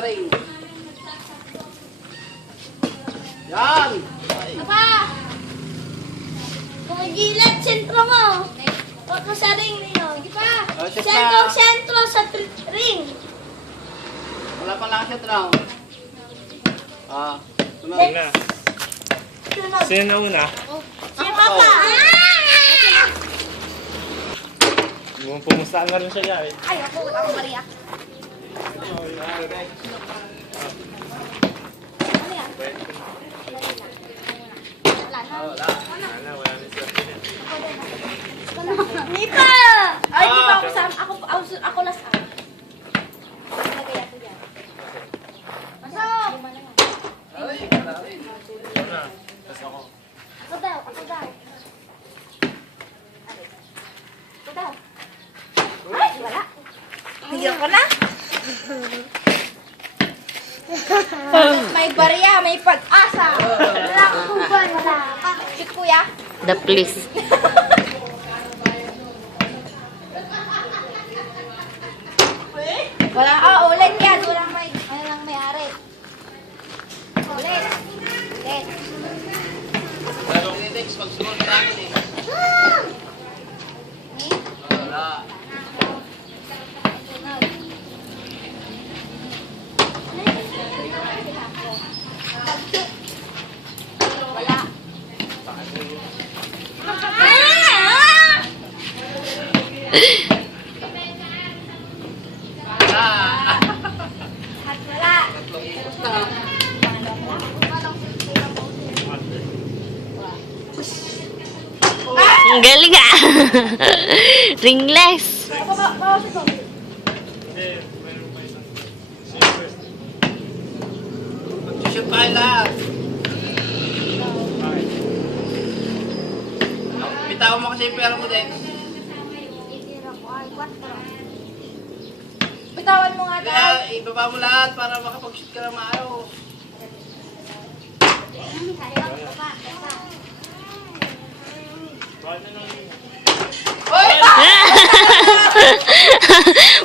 sa ring. Yan! Papa! Kumigilat, sentro mo. Huwag ko sa ring ninyo. Hindi pa. Oh, shoot na. Sentro sa ring. Wala pa lang shot round. Sunod. Una. Sunod. Sino na una? Si Papa. Pumusta nga rin siya guys. Ay, ako. Wala akong Maria. Ano yan? Wala na. Wala na siya. Nita! Ay, di ba ako sa... Ako last out. Lagay ako dyan. Pasok! Ay, wala rin. Una. Tapos ako. Ako daw. Ako daw. Ako daw. Ay, wala. Higyan ko na. May barya, may pag-asa. Wala akong banda. Shoot, kuya. The please. Wala, ulit yan. Walang may-ari. Ulit. Ulit. Pero next, pagsunod sa akin eh. Wala. Wala. At wala. Tatlong ikot na. Ang galing ah. Ringless. Bawasin ko. Hindi, meron pa isang. Sino first? Mag-shoot tayo lahat. Bakit? Bitawan mo kasi yung pera mo, Dex. Bitawan mo nga daw. Kaya ibaba mo lahat para makapag-shoot ka na maayos. Bakit na lang yun? Hoy!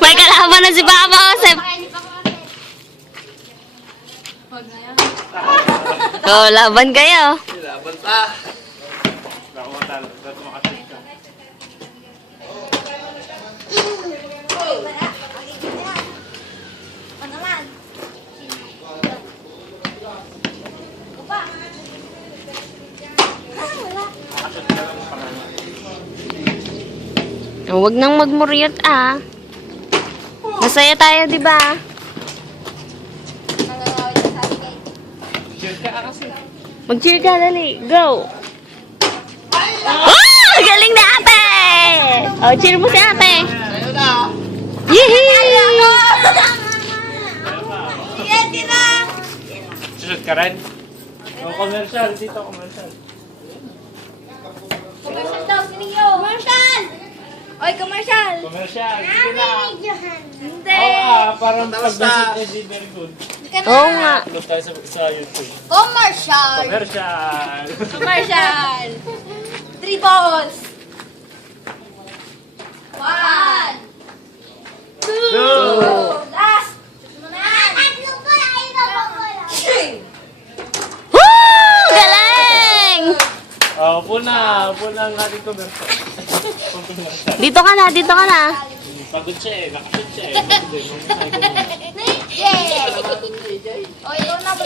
May kalaban na si Papa Joseph. Oh, laban kayo. Laban pa. Baka matalo. Dapat makashoot ka. Ano naman? Upa. Wala. Makashoot ka lang pangalawa. Huwag nang magmuryot ah. Masaya tayo, di ba? Nangangawin na sabi kay. Cheer ka kasi. Mag-cheer ka, dali. Go! Oh! Galing na ate! Oh, cheer mo si ate. Tayo na. Yehey! Yan sila. Shoot ka rin? Yung commercial. Dito commercial. Commercial daw, siniyo. Commercial! Oy, commercial! Commercial. Dito na. Hindi! Parang Tapos pag-visit na. eh, di very good. Hindi ka na. Oo nga. Upload tayo sa YouTube. Commercial! Commercial. Commercial! 3 balls! 1, 2, last! Tatlo po na ito pa. Woo! Galing! Oh, puna ang ating commercial. Commercial. Dito ka na, dito ka na. Pagod siya eh, nakashoot siya eh. Pagod eh. Yay! O, ikaw na ba